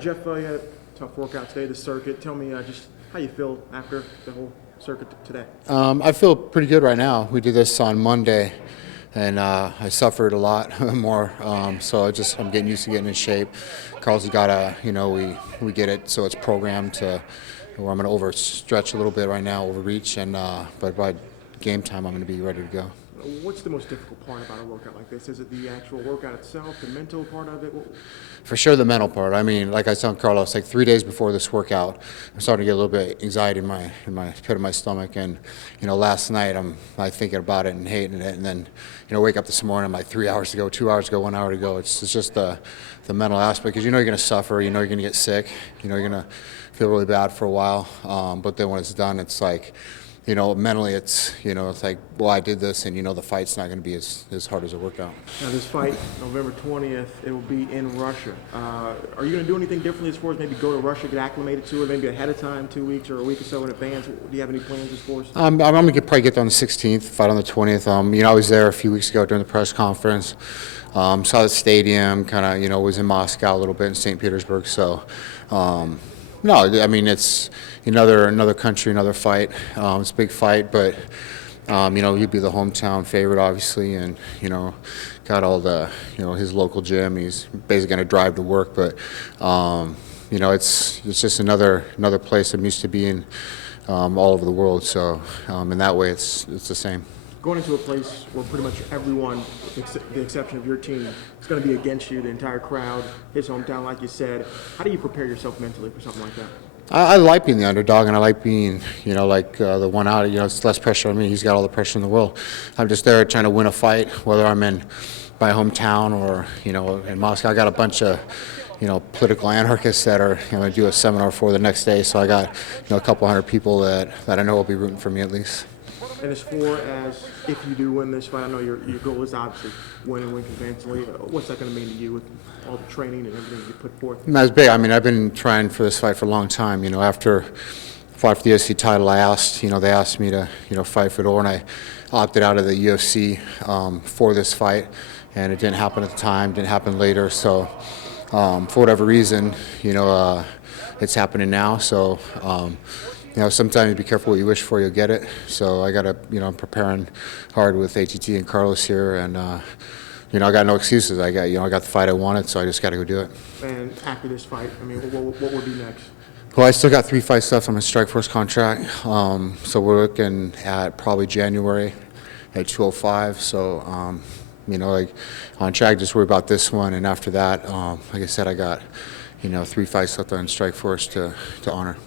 Jeff, you had a tough workout today, the circuit. Tell me just how you feel after the whole circuit today. I feel pretty good right now. We did this on Monday, and I suffered a lot more. So I'm getting used to getting in shape. Carl's got we get it, so it's programmed to where I'm going to overstretch a little bit right now, overreach, and but by game time I'm going to be ready to go. What's the most difficult part about a workout like this? Is it the actual workout itself, the mental part of it? For sure, the mental part. I mean, like I was telling Carlos, like 3 days before this workout, I'm starting to get a little bit anxiety in my pit of my stomach, and last night I'm thinking about it and hating it, and then wake up this morning, I'm like 3 hours to go, 2 hours to go, 1 hour to go. It's just the mental aspect, because you're going to suffer, you're going to get sick, you're going to feel really bad for a while, but then when it's done, it's like, mentally it's like, well, I did this, and the fight's not going to be as hard as a workout. Now this fight, November 20th, it will be in Russia. Are you going to do anything differently as far as maybe go to Russia, get acclimated to it, maybe ahead of time, 2 weeks or a week or so in advance? Do you have any plans as far as? I'm going to probably get there on the 16th, fight on the 20th. I was there a few weeks ago during the press conference. Saw the stadium, kind of, was in Moscow a little bit, in St. Petersburg, so. No, I mean, it's another country, another fight. It's a big fight, but he'd be the hometown favorite, obviously, and got all the his local gym. He's basically going to drive to work, but it's just another place I'm used to being all over the world. So in that way, it's the same. Going into a place where pretty much everyone, with the exception of your team, is going to be against you, the entire crowd, his hometown, like you said. How do you prepare yourself mentally for something like that? I like being the underdog, and I like being, the one out. It's less pressure on me. He's got all the pressure in the world. I'm just there trying to win a fight, whether I'm in my hometown or, in Moscow. I got a bunch of, political anarchists that are going to do a seminar for the next day. So I got, a couple hundred people that I know will be rooting for me at least. And as far as if you do win this fight, I know your goal is obviously win and win convincingly. What's that going to mean to you with all the training and everything you put forth? That's big. I mean, I've been trying for this fight for a long time. After I fought for the UFC title, they asked me to, fight Fedor, and I opted out of the UFC for this fight, and it didn't happen at the time, didn't happen later. So for whatever reason, it's happening now. So. Sometimes be careful what you wish for, you'll get it. So I got to, I'm preparing hard with ATT and Carlos here, and I got no excuses. I got the fight I wanted, so I just got to go do it. And after this fight, I mean, what would be next? Well, I still got 3 fights left on my Strikeforce contract, so we're looking at probably January at 205. So, on track. Just worry about this one, and after that, like I said, I got 3 fights left on Strikeforce to honor.